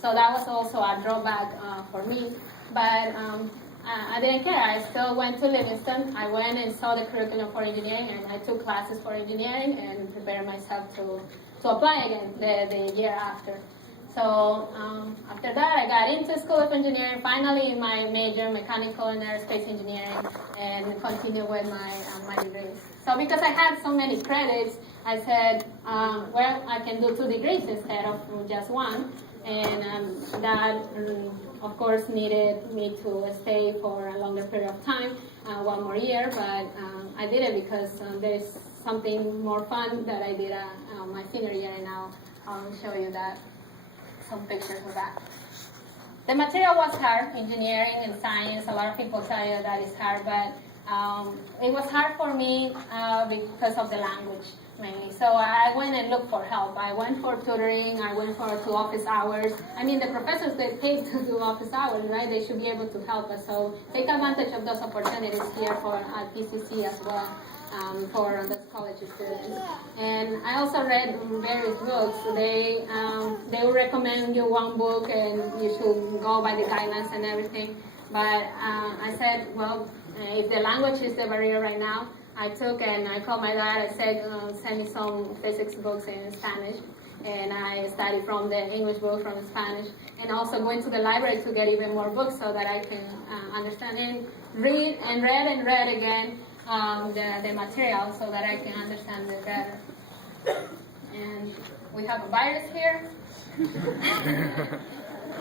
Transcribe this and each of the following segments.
So that was also a drawback for me. But I didn't care. I still went to Livingston. I went and saw the curriculum for engineering, and I took classes for engineering and prepared myself to apply again the year after. So after that, I got into School of Engineering, finally in my major, mechanical and aerospace engineering, and continued with my degrees. So because I had so many credits, I said, well, I can do 2 degrees instead of just 1. And that, of course, needed me to stay for a longer period of time, 1 more year, but I did it because there's something more fun that I did my senior year, and I'll show you that. Some pictures of that. The material was hard, engineering and science. A lot of people tell you that it's hard, but it was hard for me because of the language mainly. So I went and looked for help. I went for tutoring. I went to office hours. I mean, the professors, they paid to do office hours, right? They should be able to help us. So take advantage of those opportunities here at PCC as well. For the college students. And I also read various books. They will recommend you 1 book and you should go by the guidelines and everything. But I said, well, if the language is the barrier right now, I called my dad. I said, send me some physics books in Spanish. And I studied from the English book, from Spanish, and also going to the library to get even more books so that I can understand and read and read again. The material so that I can understand it better. And we have a virus here.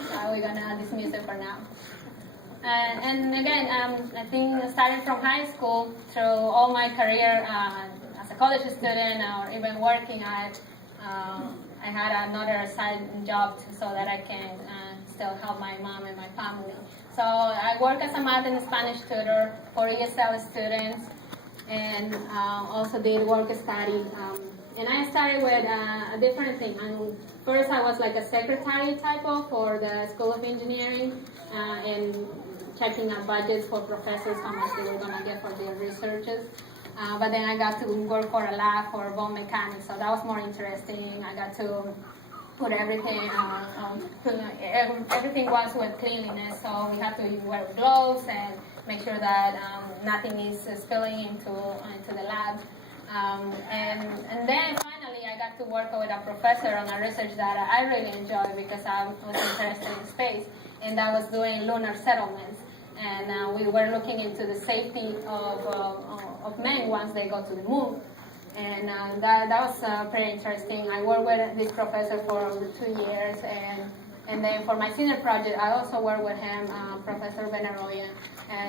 So we're gonna dismiss it for now. And again, I think starting from high school through all my career as a college student or even working, I had another side job so that I can still help my mom and my family. So I work as a math and Spanish tutor for ESL students, and also did work study. And I started with a different thing. First, I was like a secretary type of for the School of Engineering, and checking out budgets for professors, how much they were going to get for their researches. But then I got to work for a lab for bone mechanics, so that was more interesting. I got to put everything, everything was with cleanliness, so we had to wear gloves and make sure that nothing is spilling into the lab. And then finally I got to work with a professor on a research that I really enjoyed because I was interested in space, and that was doing lunar settlements. And we were looking into the safety of men once they go to the moon. And that was pretty interesting. I worked with this professor for over 2 years, and then for my senior project, I also worked with him, Professor Benaroyan. And